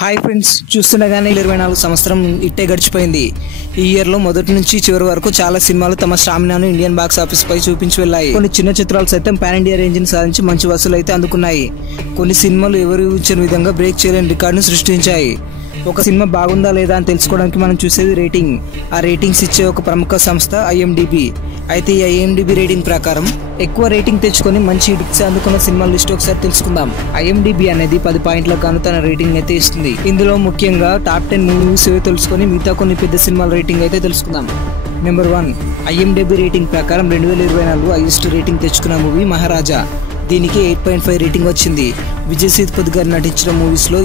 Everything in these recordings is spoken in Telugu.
హాయ్ ఫ్రెండ్స్, చూస్తుండగానే 24 సంవత్సరం ఇట్టే గడిచిపోయింది. ఈ ఇయర్లో మొదటి నుంచి చివరి వరకు చాలా సినిమాలు తమ స్టామినాను ఇండియన్ బాక్స్ ఆఫీస్ పై చూపించి వెళ్ళాయి. కొన్ని చిన్న చిత్రాలు సైతం పాన్ ఇండియా రేంజ్ని సాధించి మంచి వసూలు అయితే అందుకున్నాయి. కొన్ని సినిమాలు ఎవరు ఊహించని విధంగా బ్రేక్ చేయలేని రికార్డును సృష్టించాయి. ఒక సినిమా బాగుందా లేదా అని తెలుసుకోవడానికి మనం చూసేది రేటింగ్. ఆ రేటింగ్స్ ఇచ్చే ఒక ప్రముఖ సంస్థ IMDb. అయితే ఈ IMDb రేటింగ్ ప్రకారం ఎక్కువ రేటింగ్ తెచ్చుకొని మంచి హిట్స్ అందుకున్న సినిమాల లిస్ట్ ఒకసారి తెలుసుకుందాం. IMDb అనేది 10 పాయింట్లకు గాను తన రేటింగ్ అయితే ఇస్తుంది. ఇందులో ముఖ్యంగా టాప్ 10 మూవీస్ తెలుసుకొని మిగతా కొన్ని పెద్ద సినిమాల రేటింగ్ అయితే తెలుసుకుందాం. నెంబర్ 1, IMDb రేటింగ్ ప్రకారం 2024 హైయెస్ట్ రేటింగ్ తెచ్చుకున్న మూవీ మహారాజా. దీనికి 8.5 రేటింగ్ వచ్చింది. విజయ్ సేతుపతి గారు నటించిన మూవీస్లో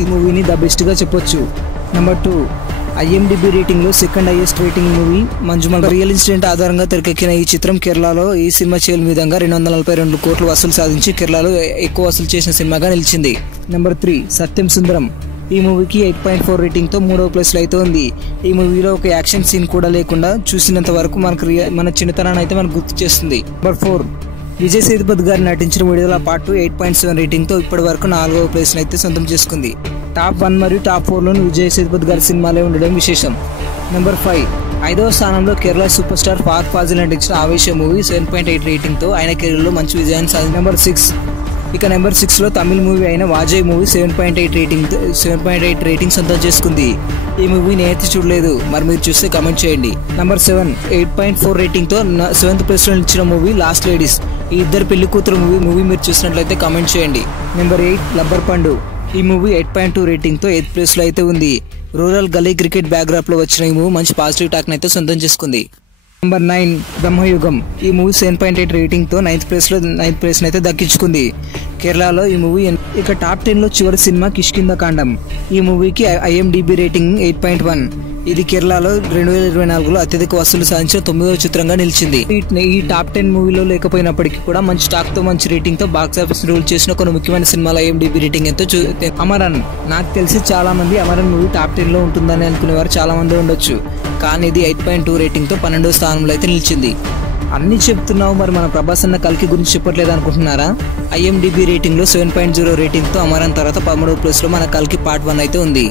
ఈ మూవీని ద బెస్ట్గా చెప్పొచ్చు. నెంబర్ 2, IMDb రేటింగ్లో second highest rating movie Manjummel. Real incident ఆధారంగా తెరకెక్కిన ఈ చిత్రం కేరళలో ఈ సినిమా చేయని విధంగా 242 కోట్లు వసూలు సాధించి కేరళలో ఎక్కువ వసూలు చేసిన సినిమాగా నిలిచింది. నెంబర్ 3, సత్యం సుందరం. ఈ మూవీకి 8.4 రేటింగ్తో 3వ ప్లేస్లో అయితే ఉంది. ఈ మూవీలో ఒక యాక్షన్ సీన్ కూడా లేకుండా చూసినంత వరకు మన చిన్నతనాన్ని అయితే మనకు గుర్తు చేస్తుంది. నెంబర్ 4, విజయ్ సేతుపతి గారు నటించిన విడుదల పార్ట్ 8.7 రేటింగ్తో ఇప్పటి వరకు 4వ ప్లేస్ని అయితే సొంతం చేసుకుంది. టాప్ 1 మరియు టాప్ 4లోని విజయ్ సేతుపతి గారి సినిమాలే ఉండడం విశేషం. నెంబర్ 5, 5వ స్థానంలో కేరళ సూపర్ స్టార్ ఫహద్ ఫాజిల్ నటించిన ఆవేశ మూవీ 7.8 రేటింగ్తో ఆయన కెరీర్లో మంచి విజయాన్ని సాధించింది. నెంబర్ 6లో తమిళ మూవీ అయిన వాజయ్ మూవీ 7.8 రేటింగ్ సొంతం చేసుకుంది. ఈ మూవీ నేనైతే చూడలేదు, మరి మీరు చూస్తే కమెంట్ చేయండి. నెంబర్ 7, 8.4 రేటింగ్తో 7th ప్లేస్లో నిలిచిన మూవీ లాస్ట్ లేడీస్. ఈ ఇద్దరు పెళ్లి కూతురు మూవీ మీరు చూసినట్లయితే కమెంట్ చేయండి. నెంబర్ 8, లబ్బర్ పండు. ఈ మూవీ 8.2 రేటింగ్తో 8th ప్లేస్లో అయితే ఉంది. రూరల్ గల్లీ క్రికెట్ బ్యాక్డ్రాప్లో వచ్చిన ఈ మూవీ మంచి పాజిటివ్ టాక్ని అయితే సొంతం చేసుకుంది. నెంబర్ 9, బ్రహ్మయుగం. ఈ మూవీ 7.8 రేటింగ్తో 9th ప్లేస్ని అయితే దక్కించుకుంది. కేరళలో ఈ మూవీ. ఇక టాప్ 10లో చివరి సినిమా కిష్కింద కాండం. ఈ మూవీకి IMDb రేటింగ్ 8.1. ఇది కేరళలో 2024లో అత్యధిక వసూలు సాధించిన 9వ చిత్రంగా నిలిచింది. ఈ టాప్ 10 మూవీలో లేకపోయినప్పటికీ కూడా మంచి టాక్ తో మంచి రేటింగ్ తో బాక్స్ ఆఫీస్ రూల్ చేసిన కొన్ని ముఖ్యమైన సినిమాల IMDb రేటింగ్ ఎంతో. అమరన్. నాకు తెలిసి చాలా మంది అమరన్ మూవీ టాప్ 10లో ఉంటుందని అనుకునేవారు చాలా మంది ఉండొచ్చు. కానీ ఇది 8.2 రేటింగ్ తో 12వ స్థానంలో అయితే నిలిచింది. అన్ని చెప్తున్నావు, మరి మన ప్రభాస్ అన్న కల్కి గురించి చెప్పట్లేదు అనుకుంటున్నారా? IMDb రేటింగ్లో 7.0 రేటింగ్తో అమరన్ తర్వాత 13వ ప్లేస్లో మన కల్కి పార్ట్ 1 అయితే ఉంది.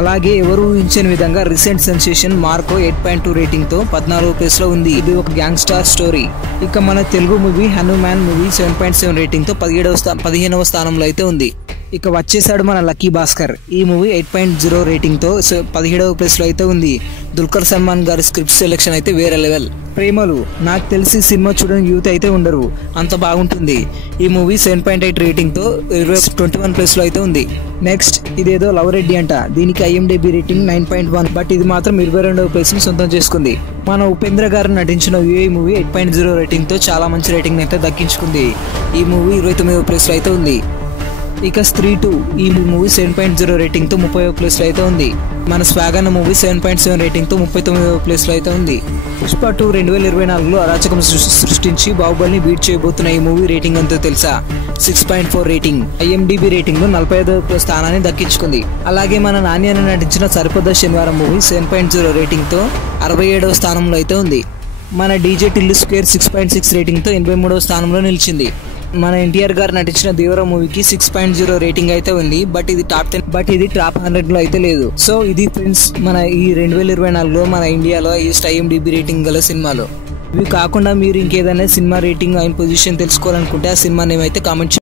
అలాగే ఎవరు ఊహించని విధంగా రీసెంట్ సెన్సేషన్ మార్కో 8.2 రేటింగ్తో 14వ ప్లేస్లో ఉంది. ఇది ఒక గ్యాంగ్స్టార్ స్టోరీ. ఇక మన తెలుగు మూవీ హనుమాన్ మూవీ 7.7 రేటింగ్తో 15వ స్థానంలో అయితే ఉంది. ఇక వచ్చేసాడు మన లక్కీ భాస్కర్. ఈ మూవీ 8.0 రేటింగ్తో 17వ ప్లేస్లో అయితే ఉంది. దుల్కర్ సల్మాన్ గారి స్క్రిప్ట్ సెలెక్షన్ అయితే వేరే లెవెల్. ప్రేమలు. నాకు తెలిసి సినిమా చూడని యూత్ అయితే ఉండరు, అంత బాగుంటుంది. ఈ మూవీ 7.8 రేటింగ్తో 21 ప్లేస్లో అయితే ఉంది. నెక్స్ట్, ఇదేదో లవ్ రెడ్డి అంట. దీనికి IMDb రేటింగ్ 9.1, బట్ ఇది మాత్రం 22వ ప్లేస్ని సొంతం చేసుకుంది. మన ఉపేంద్ర గారు నటించిన ఈ మూవీ 8.0 రేటింగ్తో చాలా మంచి రేటింగ్ అయితే దక్కించుకుంది. ఈ మూవీ 29వ ప్లేస్లో అయితే ఉంది. ఇక స్త్రీ 2. ఈ మూవీ 7.0 రేటింగ్తో 30వ ప్లేస్లో అయితే ఉంది. మన స్వాగన్ మూవీ 7.7 రేటింగ్తో 39వ ప్లేస్లో అయితే ఉంది. పుష్ప 2 2024లో అరాచకం సృష్టించి బాహుబలిని బీట్ చేయబోతున్న ఈ మూవీ రేటింగ్ ఎంతో తెలుసా? 6.4 రేటింగ్. IMDb రేటింగ్లో 45వ స్థానాన్ని దక్కించుకుంది. అలాగే మన నాని అని నటించిన సరిపోద శనివారం మూవీ 7.0 రేటింగ్తో 67వ స్థానంలో అయితే ఉంది. మన DJ టిల్లు స్క్వేర్ 6.6 రేటింగ్తో 83వ స్థానంలో నిలిచింది. మన NTR గారు నటించిన దేవరా మూవీకి 6.0 రేటింగ్ అయితే ఉంది, బట్ ఇది టాప్ 100లో అయితే లేదు. సో ఇది ఫ్రెండ్స్ మన ఈ 2024లో మన ఇండియాలో హైయెస్ట్ IMDb రేటింగ్ గల సినిమాలు. ఇవి కాకుండా మీరు ఇంకేదైనా సినిమా రేటింగ్ అయిన పొజిషన్ తెలుసుకోవాలనుకుంటే ఆ సినిమా నేమ్ అయితే కామెంట్